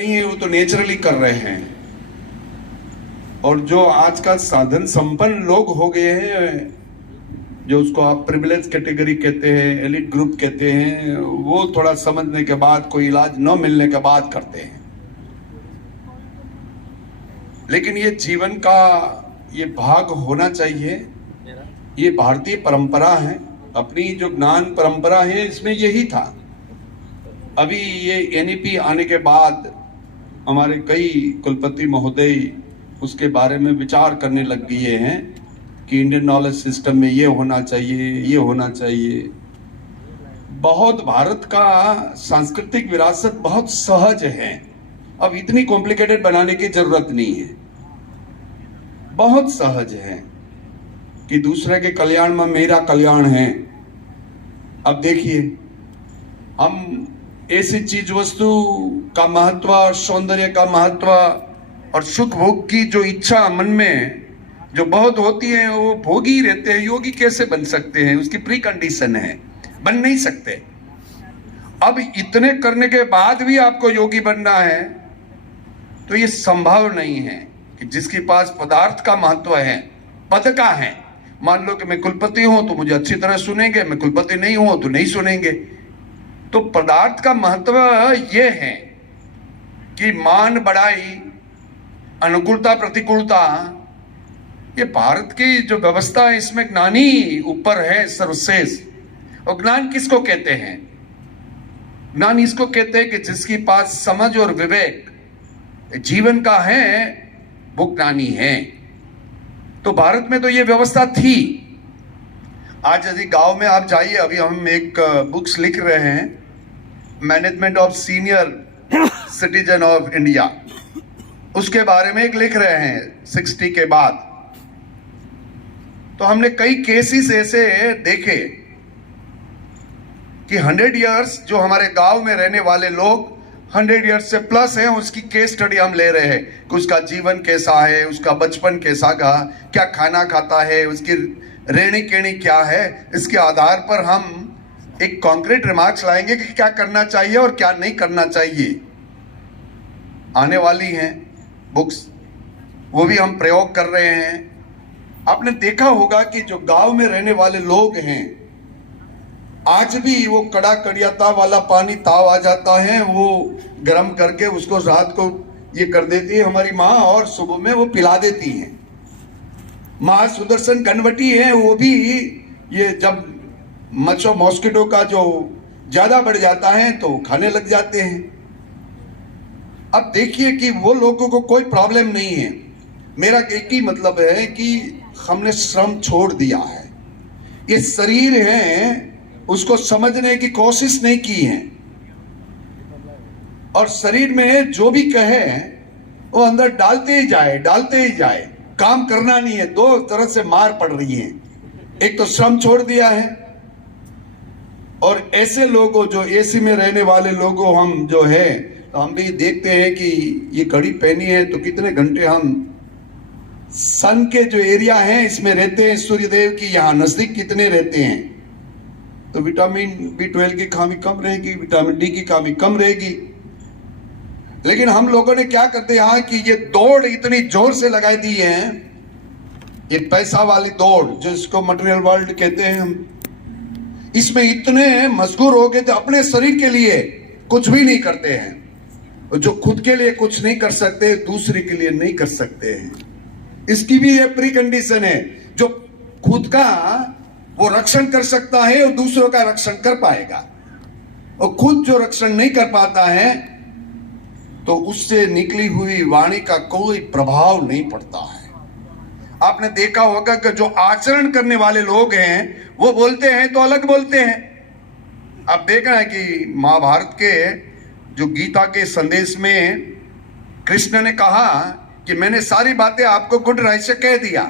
नहीं है, वो तो नेचुरली कर रहे हैं। और जो आजकल साधन संपन्न लोग हो गए हैं, जो उसको आप प्रिविलेज कैटेगरी कहते हैं, एलिट ग्रुप कहते हैं, वो थोड़ा समझने के बाद, कोई इलाज न मिलने के बाद करते हैं। लेकिन ये जीवन का ये भाग होना चाहिए। ये भारतीय परंपरा है, अपनी जो ज्ञान परंपरा है, इसमें यही था। अभी ये एनईपी आने के बाद हमारे कई कुलपति महोदय उसके बारे में विचार करने लग गए हैं कि इंडियन नॉलेज सिस्टम में ये होना चाहिए, ये होना चाहिए। बहुत भारत का सांस्कृतिक विरासत बहुत सहज है, अब इतनी कॉम्प्लिकेटेड बनाने की जरूरत नहीं है। बहुत सहज है कि दूसरे के कल्याण में मेरा कल्याण है। अब देखिए, हम ऐसी चीज वस्तु का महत्व, सौंदर्य का महत्व और सुख भोग की जो इच्छा मन में जो बहुत होती है, वो भोगी रहते हैं। योगी कैसे बन सकते हैं? उसकी प्री कंडीशन है, बन नहीं सकते। अब इतने करने के बाद भी आपको योगी बनना है तो ये संभव नहीं है कि जिसके पास पदार्थ का महत्व है, पद का है। मान लो कि मैं कुलपति हूं तो मुझे अच्छी तरह सुनेंगे, मैं कुलपति नहीं हूं तो नहीं सुनेंगे। तो पदार्थ का महत्व ये है कि मान बढ़ाई, अनुकूलता प्रतिकूलता, ये भारत की जो व्यवस्था है इसमें ज्ञानी ऊपर है सर्वश्रेष्ठ। और ज्ञान किसको कहते हैं? ज्ञान इसको कहते हैं कि जिसके पास समझ और विवेक जीवन का है, वो ज्ञानी है। तो भारत में तो ये व्यवस्था थी। आज यदि गांव में आप जाइए, अभी हम एक बुक्स लिख रहे हैं, management of senior citizen of India, उसके बारे में एक लिख रहे हैं 60 के बाद। तो हमने कई केसेस ऐसे देखे कि 100 इयर्स जो हमारे गांव में रहने वाले लोग 100 इयर्स से प्लस हैं, उसकी केस स्टडी हम ले रहे हैं कि उसका जीवन कैसा है, उसका बचपन कैसा था, क्या खाना खाता है, उसकी रहनी कहनी क्या है। इसके आधार पर हम एक कॉन्क्रीट रिमार्क्स लाएंगे कि क्या करना चाहिए और क्या नहीं करना चाहिए। आने वाली हैं बुक्स, वो भी हम प्रयोग कर रहे हैं। आपने देखा होगा कि जो गांव में रहने वाले लोग हैं, आज भी वो कड़ा कड़ियाता वाला पानी ताव आ जाता है, वो गर्म करके उसको रात को ये कर देती है हमारी माँ, और सुबह में वो पिला देती है। माँ सुदर्शन गणवटी है, वो भी ये जब मच्छर मॉस्किटो का जो ज्यादा बढ़ जाता है तो खाने लग जाते हैं। अब देखिए कि वो लोगों को कोई प्रॉब्लम नहीं है। मेरा एक ही मतलब है कि हमने श्रम छोड़ दिया है। ये शरीर है, उसको समझने की कोशिश नहीं की है, और शरीर में जो भी कहे वो अंदर डालते ही जाए, डालते ही जाए। काम करना नहीं है। दो तरह से मार पड़ रही है। एक तो श्रम छोड़ दिया है, और ऐसे लोगों जो एसी में रहने वाले लोगों हम जो है, तो हम भी देखते हैं कि ये घड़ी पहनी है तो कितने घंटे हम सन के जो एरिया है इसमें रहते हैं, सूर्यदेव की यहाँ नजदीक कितने रहते हैं। तो विटामिन B12 की कमी कम रहेगी, विटामिन D की कमी कम रहेगी। लेकिन हम लोगों ने क्या करते हैं यहाँ कि ये दौड़ इतनी जोर से लगाई दी है, ये पैसा वाली दौड़ जिसको मटेरियल वर्ल्ड कहते हैं हम, इसमें इतने मशगूर हो गए थे, अपने शरीर के लिए कुछ भी नहीं करते हैं। जो खुद के लिए कुछ नहीं कर सकते, दूसरे के लिए नहीं कर सकते हैं। इसकी भी ये प्री कंडीशन है। जो खुद का वो रक्षण कर सकता है, और दूसरों का रक्षण कर पाएगा। और खुद जो रक्षण नहीं कर पाता है, तो उससे निकली हुई वाणी का कोई प्रभाव नहीं पड़ता है। आपने देखा होगा कि जो आचरण करने वाले लोग हैं, वो बोलते हैं तो अलग बोलते हैं। आप देख रहे हैं कि महाभारत के जो गीता के संदेश में कृष्ण ने कहा कि मैंने सारी बातें आपको गुड राय से कह दिया,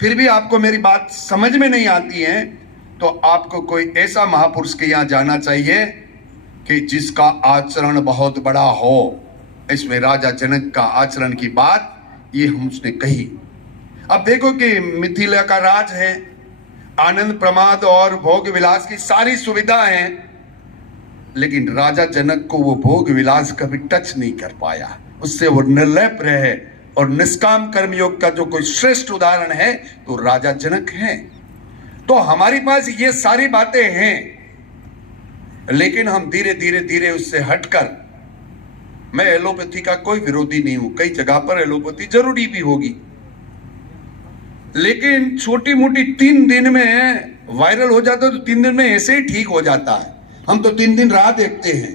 फिर भी आपको मेरी बात समझ में नहीं आती है, तो आपको कोई ऐसा महापुरुष के यहाँ जाना चाहिए कि जिसका आचरण बहुत बड़ा हो। इसमें राजा जनक का आचरण की बात ये हम उसने कही। अब देखो कि मिथिला का राज है, आनंद प्रमाद और भोग विलास की सारी सुविधा है, लेकिन राजा जनक को वो भोग विलास कभी टच नहीं कर पाया, उससे वो निर्लेप रहे। और निष्काम कर्मयोग का जो कोई श्रेष्ठ उदाहरण है तो राजा जनक है। तो हमारे पास ये सारी बातें हैं, लेकिन हम धीरे धीरे धीरे उससे हटकर, मैं एलोपैथी का कोई विरोधी नहीं हूं, कई जगह पर एलोपैथी जरूरी भी होगी, लेकिन छोटी मोटी 3 दिन में वायरल हो जाता है तो 3 दिन में ऐसे ही ठीक हो जाता है। हम तो 3 दिन राह देखते हैं,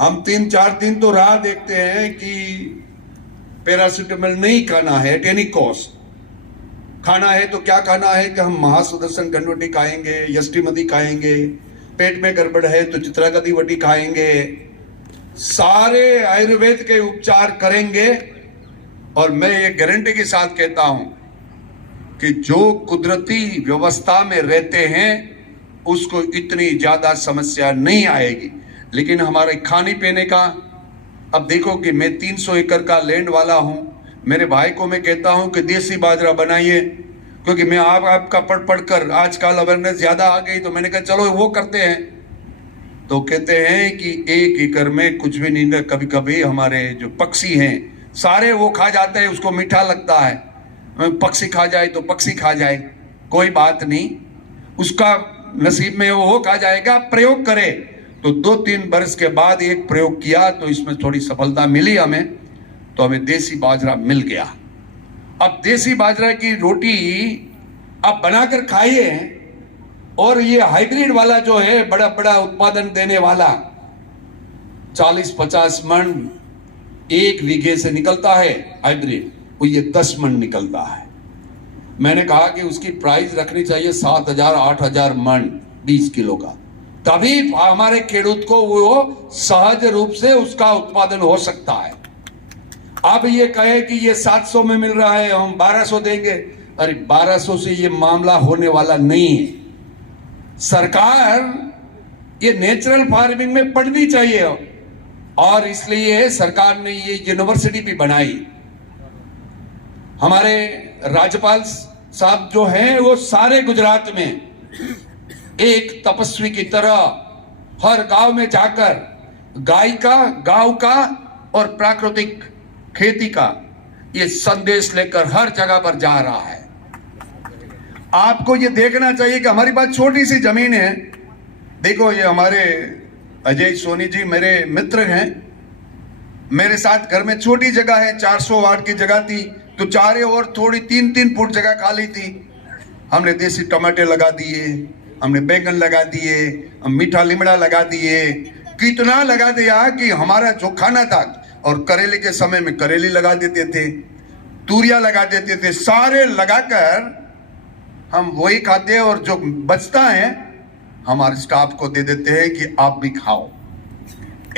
हम 3-4 दिन तो राह देखते हैं कि पैरासिटामोल नहीं खाना है एट एनी कॉस्ट। खाना है तो क्या खाना है कि हम महासुदर्शन गणवटी खाएंगे, यष्टिमती खाएंगे, पेट में गड़बड़ है तो चित्रागति वटी खाएंगे, सारे आयुर्वेद के उपचार करेंगे। और मैं ये गारंटी के साथ कहता हूं कि जो कुदरती व्यवस्था में रहते हैं उसको इतनी ज्यादा समस्या नहीं आएगी। लेकिन हमारे खाने पीने का, अब देखो कि मैं 300 एकड़ का लैंड वाला हूं, मेरे भाई को मैं कहता हूं कि देसी बाजरा बनाइए, क्योंकि मैं आपका पढ़ कर आजकल अवेयरनेस ज्यादा आ गई, तो मैंने कहा चलो वो करते हैं। तो कहते हैं कि 1 एकड़ में कुछ भी नहीं, कभी कभी हमारे जो पक्षी हैं सारे वो खा जाते हैं, उसको मीठा लगता है, पक्षी खा जाए तो पक्षी खा जाए, कोई बात नहीं, उसका नसीब में वो खा जाएगा। प्रयोग करे तो 2-3 वर्ष के बाद एक प्रयोग किया तो इसमें थोड़ी सफलता मिली हमें, तो हमें देसी बाजरा मिल गया। अब देसी बाजरा की रोटी आप बनाकर खाइए, और ये हाइब्रिड वाला जो है बड़ा बड़ा उत्पादन देने वाला 40-50 मन 1 बीघे से निकलता है हाइब्रिड, वो ये 10 मन निकलता है। मैंने कहा कि उसकी प्राइस रखनी चाहिए 7,000-8,000 मन 20 किलो का, तभी हमारे खेडूत को वो सहज रूप से उसका उत्पादन हो सकता है। अब ये कहे कि ये 700 में मिल रहा है हम 1200 देंगे, अरे 1200 से ये मामला होने वाला नहीं है। सरकार ये नेचुरल फार्मिंग में पढ़नी चाहिए, और इसलिए सरकार ने ये यूनिवर्सिटी भी बनाई। हमारे राज्यपाल साहब जो हैं वो सारे गुजरात में एक तपस्वी की तरह हर गांव में जाकर गाय का, गांव का और प्राकृतिक खेती का ये संदेश लेकर हर जगह पर जा रहा है। आपको ये देखना चाहिए कि हमारी पास छोटी सी जमीन है। देखो ये हमारे अजय सोनी जी मेरे मित्र हैं, मेरे साथ घर में छोटी जगह है, 400 वाट की जगह थी, तो चारे और थोड़ी 3-3 फुट जगह खाली थी, हमने देसी टमाटर लगा दिए, हमने बैंगन लगा दिए, हम मीठा लिमड़ा लगा दिए, कितना लगा दिया कि हमारा जो खाना था, और करेले के समय में करेली लगा देते थे, तूरिया लगा देते थे, सारे लगाकर हम वही खाते हैं, और जो बचता है हमारे स्टाफ को दे देते हैं कि आप भी खाओ।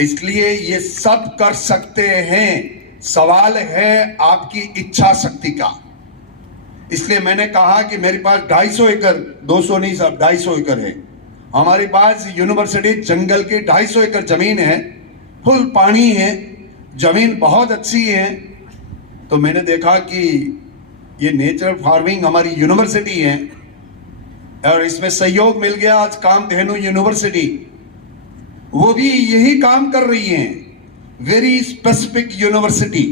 इसलिए ये सब कर सकते हैं, सवाल है आपकी इच्छा शक्ति का। इसलिए मैंने कहा कि मेरे पास 250 एकड़, 200 नहीं साहब 250 एकड़ है हमारे पास। यूनिवर्सिटी जंगल की 250 एकड़ जमीन है, फुल पानी है, जमीन बहुत अच्छी है। तो मैंने देखा कि ये नेचुरल फार्मिंग हमारी यूनिवर्सिटी है, और इसमें सहयोग मिल गया। आज कामधेनु यूनिवर्सिटी वो भी यही काम कर रही है, वेरी स्पेसिफिक यूनिवर्सिटी।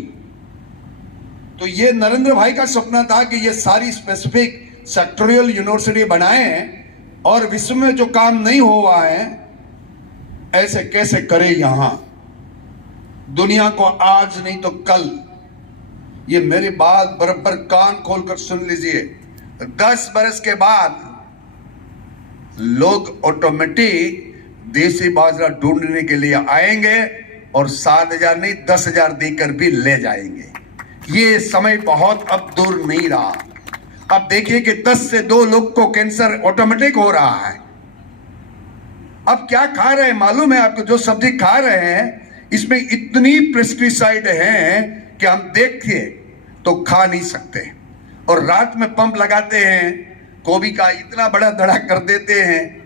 तो ये नरेंद्र भाई का सपना था कि ये सारी स्पेसिफिक सेक्टोरियल यूनिवर्सिटी बनाए, और विश्व में जो काम नहीं हुआ है ऐसे कैसे करे यहां, दुनिया को आज नहीं तो कल। ये मेरी बात बराबर कान खोलकर सुन लीजिए, 10 बरस के बाद लोग ऑटोमेटिक देसी बाजरा ढूंढने के लिए आएंगे, और 7,000 नहीं 10,000 देकर भी ले जाएंगे। ये समय बहुत अब दूर नहीं रहा। अब देखिए कि 10 से 2 लोग को कैंसर ऑटोमेटिक हो रहा है। अब क्या खा रहे हैं मालूम है आपको? जो सब्जी खा रहे हैं इसमें इतनी पेस्टिसाइड हैं कि हम देखिए तो खा नहीं सकते, और रात में पंप लगाते हैं, गोभी का इतना बड़ा धड़ा कर देते हैं,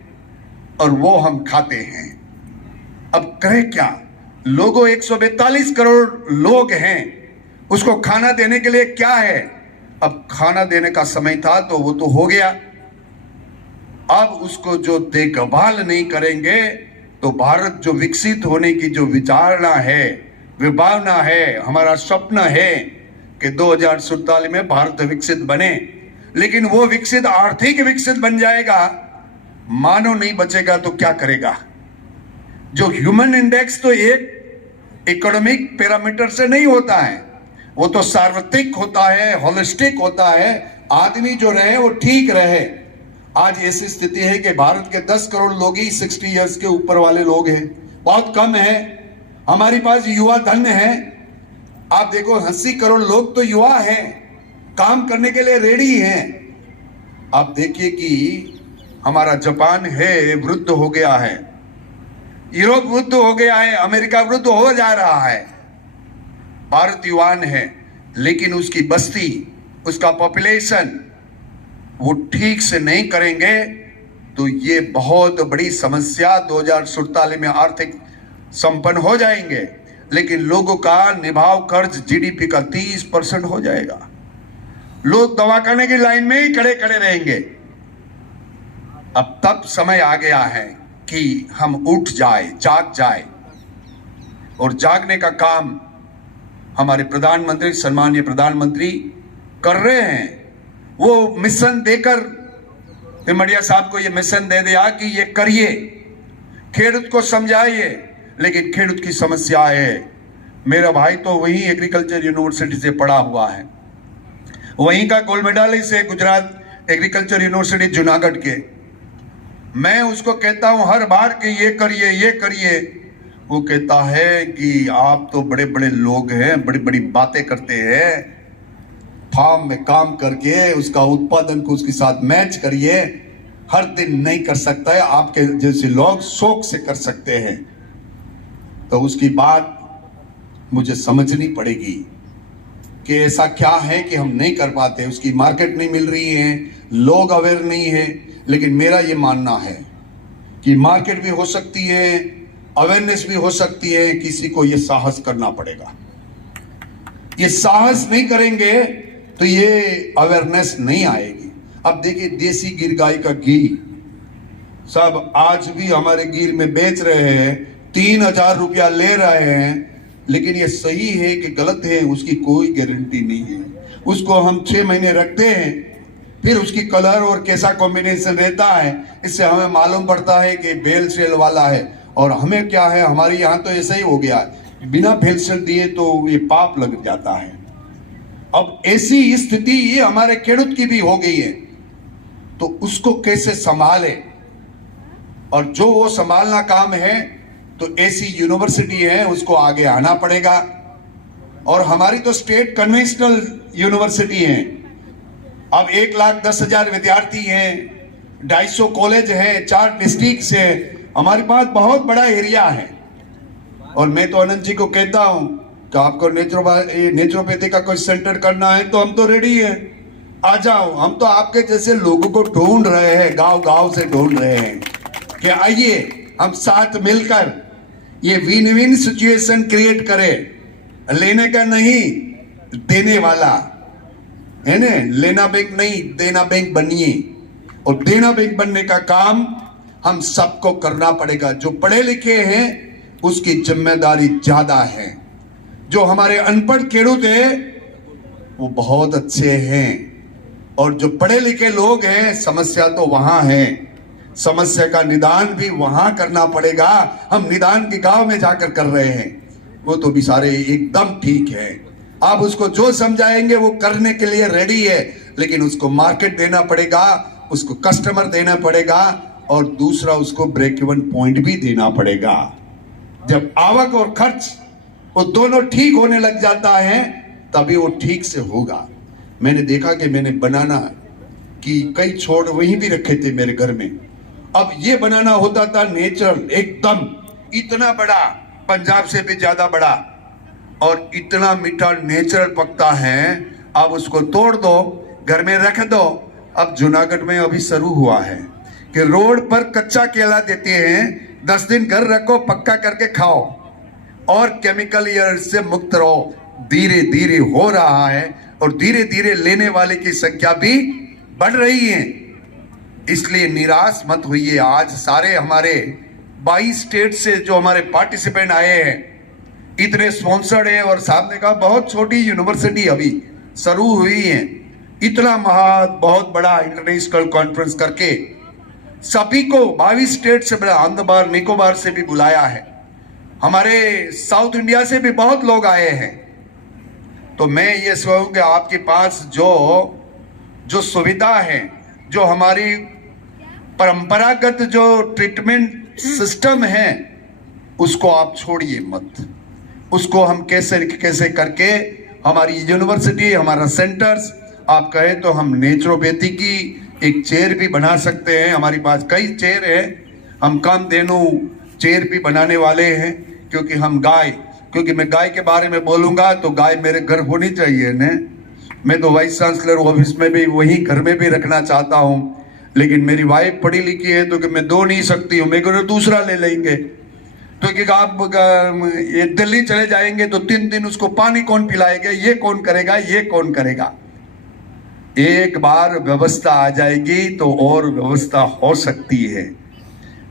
और वो हम खाते हैं। अब कहे क्या, लोगों 142 करोड़ लोग हैं, उसको खाना देने के लिए क्या है? अब खाना देने का समय था तो वो तो हो गया, अब उसको जो देखभाल नहीं करेंगे तो भारत जो विकसित होने की जो विचारणा है, विभावना है, हमारा स्वप्न है कि 2047 में भारत विकसित बने, लेकिन वो विकसित आर्थिक विकसित बन जाएगा, मानव नहीं बचेगा तो क्या करेगा? जो ह्यूमन इंडेक्स तो एक इकोनॉमिक पैरामीटर से नहीं होता है, वो तो सार्वत्रिक होता है, होलिस्टिक होता है। आदमी जो रहे वो ठीक रहे। आज ऐसी स्थिति है कि भारत के 10 करोड़ लोग ही 60 इयर्स के ऊपर वाले लोग हैं, बहुत कम है। हमारे पास युवा धन है। आप देखो 80 करोड़ लोग तो युवा हैं, काम करने के लिए रेडी हैं। आप देखिए कि हमारा जापान है वृद्ध हो गया है, यूरोप वृद्ध हो गया है, अमेरिका वृद्ध हो जा रहा है। भारत युवान है, लेकिन उसकी बस्ती, उसका पॉपुलेशन वो ठीक से नहीं करेंगे तो ये बहुत बड़ी समस्या 2047 में आर्थिक संपन्न हो जाएंगे, लेकिन लोगों का निभाव कर्ज जीडीपी का 30% हो जाएगा। लोग दवा करने की लाइन में ही खड़े खड़े रहेंगे। अब तब समय आ गया है कि हम उठ जाए, जाग जाए, और जागने का काम हमारे प्रधानमंत्री, सम्माननीय प्रधानमंत्री कर रहे हैं। वो मिशन देकर तिमड़िया साहब को ये मिशन दे दिया कि ये करिए, खेडूत को समझाइए, लेकिन खेडूत की समस्या है। मेरा भाई तो वही एग्रीकल्चर यूनिवर्सिटी से पढ़ा हुआ है, वहीं का गोल्ड मेडलिस्ट है, गुजरात एग्रीकल्चर यूनिवर्सिटी जूनागढ़ के। मैं उसको कहता हूं हर बार कि ये करिए, ये करिए। वो कहता है कि आप तो बड़े बड़े लोग हैं, बड़ी बड़ी बातें करते हैं, फार्म में काम करके उसका उत्पादन को उसके साथ मैच करिए, हर दिन नहीं कर सकता है, आपके जैसे लोग शौक से कर सकते हैं। तो उसकी बात मुझे समझनी पड़ेगी कि ऐसा क्या है कि हम नहीं कर पाते। उसकी मार्केट नहीं मिल रही है, लोग अवेयर नहीं है, लेकिन मेरा ये मानना है कि मार्केट भी हो सकती है, अवेयरनेस भी हो सकती है। किसी को ये साहस करना पड़ेगा। ये साहस नहीं करेंगे तो ये अवेयरनेस नहीं आएगी। अब देखिए देसी गिर गाय का घी सब आज भी हमारे गिर में बेच रहे हैं, 3000 रुपया ले रहे हैं, लेकिन ये सही है कि गलत है उसकी कोई गारंटी नहीं है। उसको हम 6 महीने रखते हैं, फिर उसकी कलर और कैसा कॉम्बिनेशन रहता है, इससे हमें मालूम पड़ता है कि भेल सेल वाला है। और हमें क्या है, हमारे यहाँ तो ऐसा ही हो गया है, बिना भेल सेल दिए तो ये पाप लग जाता है। अब ऐसी स्थिति ये हमारे खेडूत की भी हो गई है, तो उसको कैसे संभाले, और जो वो संभालना काम है तो ऐसी यूनिवर्सिटी है उसको आगे आना पड़ेगा। और हमारी तो स्टेट कन्वेंशनल यूनिवर्सिटी है। अब 1,10,000 विद्यार्थी हैं, 250 कॉलेज हैं, 4 डिस्ट्रिक्ट है, हमारे पास बहुत बड़ा एरिया है। और मैं तो अनंत जी को कहता हूं कि आपको नेचुरोपैथी का कोई सेंटर करना है तो हम तो रेडी हैं, आ जाओ। हम तो आपके जैसे लोगों को ढूंढ रहे हैं, गांव गांव से ढूंढ रहे हैं कि आइए हम साथ मिलकर ये विन विन सिचुएशन क्रिएट करें। लेने का नहीं, देने वाला है ना। लेना बैंक नहीं, देना बैंक बनिए। और देना बैंक बनने का काम हम सबको करना पड़ेगा। जो पढ़े लिखे हैं उसकी जिम्मेदारी ज्यादा है। जो हमारे अनपढ़ खेडूत है वो बहुत अच्छे हैं, और जो पढ़े लिखे लोग हैं समस्या तो वहां है। समस्या का निदान भी वहां करना पड़ेगा। हम निदान के गांव में जाकर कर रहे हैं, वो तो बेचारे एकदम ठीक है। आप उसको जो समझाएंगे वो करने के लिए रेडी है, लेकिन उसको मार्केट देना पड़ेगा, उसको कस्टमर देना पड़ेगा, और दूसरा उसको ब्रेक इवन पॉइंट भी देना पड़ेगा। जब आवक और खर्च वो दोनों ठीक होने लग जाता है तभी वो ठीक से होगा। मैंने देखा कि मैंने बनाना की कई छोड़ वहीं भी रखे थे मेरे घर में। अब ये बनाना होता था नेचुरल, एकदम इतना बड़ा, पंजाब से भी ज्यादा बड़ा, और इतना मीठा नेचुरल पकता है। अब उसको तोड़ दो, घर में रख दो। अब जूनागढ़ में अभी शुरू हुआ है कि रोड पर कच्चा केला देते हैं, 10 दिन घर रखो, पक्का करके खाओ और केमिकल ईयर से मुक्त रहो। धीरे धीरे हो रहा है, और धीरे धीरे लेने वाले की संख्या भी बढ़ रही है। इसलिए निराश मत होइए। आज सारे हमारे 22 स्टेट से जो हमारे पार्टिसिपेंट आए हैं, इतने स्पॉन्सर्ड है। और साहब ने कहा बहुत छोटी यूनिवर्सिटी अभी शुरू हुई है, इतना बहुत बड़ा इंटरनेशनल कॉन्फ्रेंस करके सभी को 22 स्टेट से, अंडमान निकोबार से भी बुलाया है, हमारे साउथ इंडिया से भी बहुत लोग आए हैं। तो मैं ये कहूँ कि आपके पास जो सुविधा है, जो हमारी परंपरागत जो ट्रीटमेंट सिस्टम है, उसको आप छोड़िए मत। उसको हम कैसे कैसे करके हमारी यूनिवर्सिटी, हमारा सेंटर्स, आप कहे तो हम नेचुरोपैथी की एक चेयर भी बना सकते हैं। हमारे पास कई चेयर है, हम कामधेनु चेयर भी बनाने वाले हैं। क्योंकि मैं गाय के बारे में बोलूंगा तो गाय मेरे घर होनी चाहिए ने। मैं तो वाइस चांसलर ऑफिस में भी, वही घर में भी रखना चाहता हूं, लेकिन मेरी वाइफ पढ़ी लिखी है तो कि मैं दो नहीं सकती हूँ, मेरे को दूसरा ले लेंगे। तो कि आप ये दिल्ली चले जाएंगे तो 3 दिन उसको पानी कौन पिलाएगा, ये कौन करेगा, ये कौन करेगा। एक बार व्यवस्था आ जाएगी तो और व्यवस्था हो सकती है।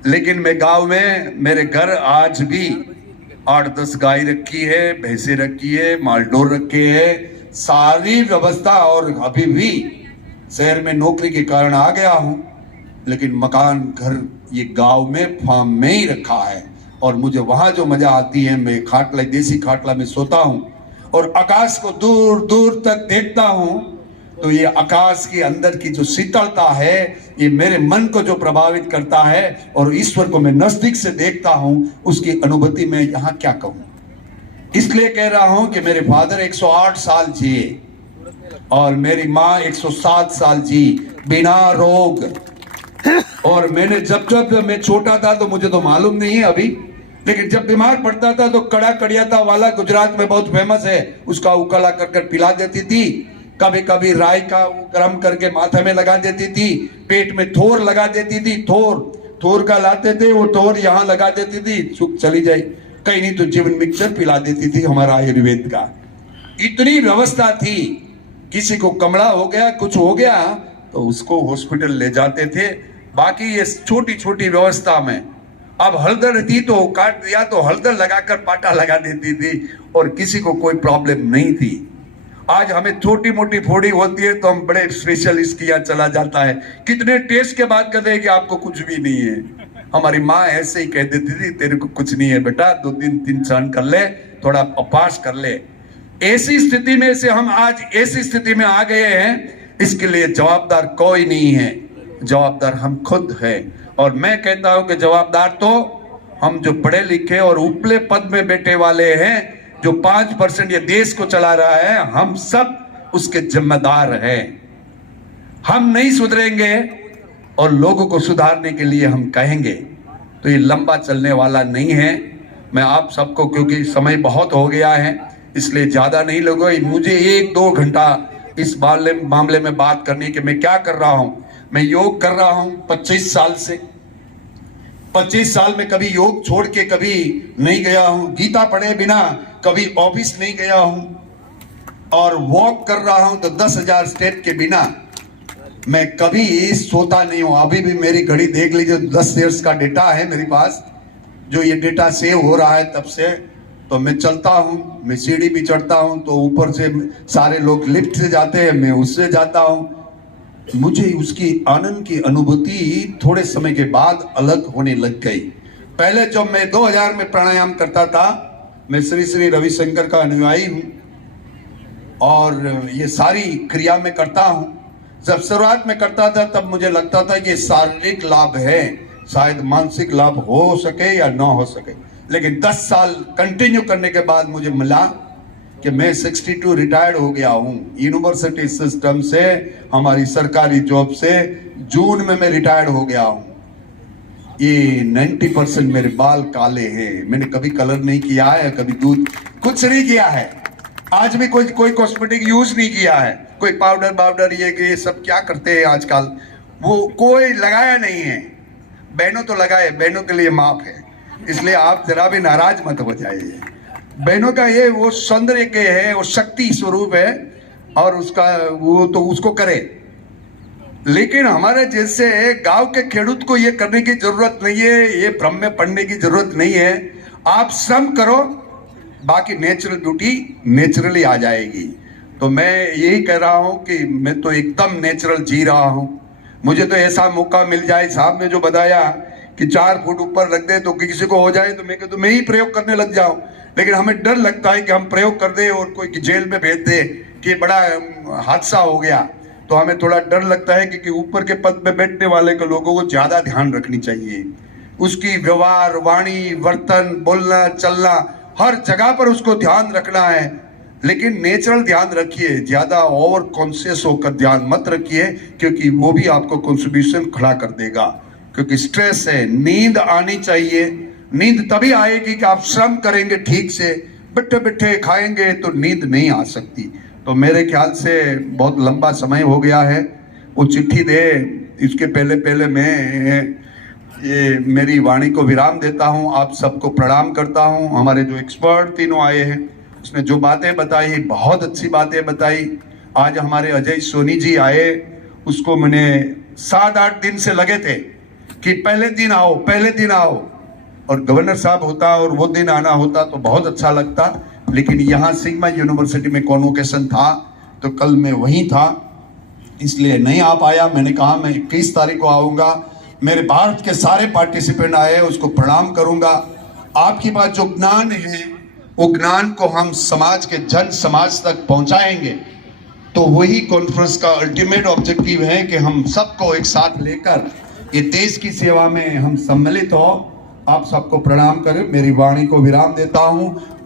लेकिन मैं गांव में, मेरे घर आज भी 8-10 गाय रखी है, भैंसे रखी है, मालडोर रखे है, सारी व्यवस्था। और अभी भी शहर में नौकरी के कारण आ गया हूं, लेकिन मकान घर ये गांव में फार्म में ही रखा है। और मुझे वहां जो मजा आती है, मैं खाटला, देसी खाटला में सोता हूं और आकाश को दूर दूर तक देखता हूं, तो ये आकाश के अंदर की जो शीतलता है, ये मेरे मन को जो प्रभावित करता है, और ईश्वर को मैं नजदीक से देखता हूं, उसकी अनुभूति में यहाँ क्या कहूं। इसलिए कह रहा हूं कि मेरे फादर 108 साल जिए और मेरी माँ 107 साल जी, बिना रोग। और मैंने जब मैं छोटा था तो मुझे तो मालूम नहीं है अभी, लेकिन जब बीमार पड़ता था तो कड़ा कड़ियाता वाला गुजरात में बहुत फेमस है, उसका उकाला कर पिला देती थी। कभी कभी राई का गरम करके माथा में लगा देती थी, पेट में थोर लगा देती थी, थोर का लाते थे, वो थोर यहाँ लगा देती थी, चुप चली जाए। कहीं नहीं तो जीवन मिक्सचर पिला देती थी हमारा आयुर्वेद का। इतनी व्यवस्था थी, किसी को कमला हो गया, कुछ हो गया तो उसको हॉस्पिटल ले जाते थे। बाकी ये छोटी छोटी व्यवस्था में, अब हल्दर थी तो काट दिया तो हल्दर लगाकर पाटा लगा देती थी और किसी को कोई प्रॉब्लम नहीं थी। आज हमें छोटी मोटी फोड़ी होती है तो हम बड़े स्पेशलिस्ट किया चला जाता है, कितने टेस्ट के बाद कहते हैं कि आपको कुछ भी नहीं है। हमारी माँ ऐसे ही कह देती थी, तेरे को कुछ नहीं है बेटा, 2 दिन 3 सहन कर ले, थोड़ा उपवास कर ले। ऐसी स्थिति में से हम आज ऐसी स्थिति में आ गए हैं, इसके लिए जवाबदार कोई नहीं है, जवाबदार हम खुद है। और मैं कहता हूं कि जवाबदार तो हम जो पढ़े लिखे और उपले पद में बैठे वाले हैं, जो 5% ये देश को चला रहा है, हम सब उसके जिम्मेदार हैं। हम नहीं सुधरेंगे और लोगों को सुधारने के लिए हम कहेंगे तो ये लंबा चलने वाला नहीं है। मैं आप सबको, क्योंकि समय बहुत हो गया है, इसलिए ज्यादा नहीं लगेगा, मुझे 1-2 घंटा इस मामले में बात करनी कि मैं क्या कर रहा हूं। मैं योग कर रहा हूं 25 साल से। 25 साल में कभी योग छोड़ के कभी नहीं गया हूं, गीता पढ़े बिना कभी ऑफिस नहीं गया हूं, और वॉक कर रहा हूं तो 10,000 स्टेप के बिना मैं कभी सोता नहीं हूं। अभी भी मेरी घड़ी देख लीजिए, 10 इयर्स का डेटा है मेरे पास, जो ये डेटा सेव हो रहा है तब से। तो मैं चलता हूं, मैं सीढ़ी भी चढ़ता हूं तो ऊपर से सारे लोग लिफ्ट से जाते हैं, मैं उससे जाता हूं। मुझे उसकी आनंद की अनुभूति थोड़े समय के बाद अलग होने लग गई। पहले जब मैं 2000 में प्राणायाम करता था, मैं श्री श्री रविशंकर का अनुयायी हूं और ये सारी क्रिया में करता हूं। जब शुरुआत में करता था तब मुझे लगता था कि शारीरिक लाभ है, शायद मानसिक लाभ हो सके या ना हो सके, लेकिन 10 साल कंटिन्यू करने के बाद मुझे मिला कि मैं 62 रिटायर्ड हो गया हूं यूनिवर्सिटी सिस्टम से, हमारी सरकारी जॉब से। जून में मैं रिटायर्ड हो गया हूं। ये 90% मेरे बाल काले हैं, मैंने कभी कलर नहीं किया है, कभी दूध कुछ नहीं किया है, आज भी कोई कॉस्मेटिक यूज नहीं किया है, कोई पाउडर ये सब क्या करते हैं आजकल, वो कोई लगाया नहीं है। बहनों तो लगाए, बहनों के लिए माफ है, इसलिए आप जरा भी नाराज मत हो जाइए। बहनों का ये वो सौंदर्य के है, वो शक्ति स्वरूप है और उसका वो तो उसको करे, लेकिन हमारे जैसे गांव के खेडूत को ये करने की जरूरत नहीं है, ये भ्रम में पड़ने की जरूरत नहीं है। आप श्रम करो, बाकी नेचुरल ब्यूटी नेचुरली आ जाएगी। तो मैं यही कह रहा हूं कि मैं तो एकदम नेचुरल जी रहा हूं। मुझे तो ऐसा मौका मिल जाए, साहब ने जो बताया कि 4 फुट ऊपर रख दे तो किसी को हो जाए, तो मैं कहता मैं ही प्रयोग करने लग जाऊं। लेकिन हमें डर लगता है कि हम प्रयोग कर दे और कोई जेल में भेज दे कि बड़ा हादसा हो गया। तो हमें थोड़ा डर लगता है कि ऊपर के पद पे बैठने वाले के लोगों को ज्यादा ध्यान रखनी चाहिए। उसकी व्यवहार, वाणी, वर्तन, बोलना, चलना, हर जगह पर उसको ध्यान रखना है। लेकिन नेचुरल ध्यान रखिए, ज्यादा ओवर कॉन्शियस होकर ध्यान मत रखिए, क्योंकि वो भी आपको कंट्रीब्यूशन खड़ा कर देगा। क्योंकि स्ट्रेस है, नींद आनी चाहिए। नींद तभी आएगी कि आप श्रम करेंगे ठीक से। बैठे बैठे खाएंगे तो नींद नहीं आ सकती। तो मेरे ख्याल से बहुत लंबा समय हो गया है। वो चिट्ठी दे इसके पहले मैं ये मेरी वाणी को विराम देता हूं। आप सबको प्रणाम करता हूं। हमारे जो एक्सपर्ट तीनों आए हैं, उसने जो बातें बताई, बहुत अच्छी बातें बताई। आज हमारे अजय सोनी जी आए, उसको मैंने 7-8 दिन से लगे थे कि पहले दिन आओ, पहले दिन आओ, और गवर्नर साहब होता और वो दिन आना होता तो बहुत अच्छा लगता। लेकिन यहाँ सिग्मा यूनिवर्सिटी में कॉन्वोकेशन था, तो कल मैं वहीं था, इसलिए नहीं आ पाया। मैंने कहा मैं 21 तारीख को आऊँगा। मेरे भारत के सारे पार्टिसिपेंट आए, उसको प्रणाम करूँगा। आपके पास जो ज्ञान है, वो ज्ञान को हम समाज के जन समाज तक पहुँचाएंगे। तो वही कॉन्फ्रेंस का अल्टीमेट ऑब्जेक्टिव है कि हम सबको एक साथ लेकर ये देश की सेवा में हम सम्मिलित हो। आप सबको प्रणाम करें, मेरी वाणी को विराम देता हूँ।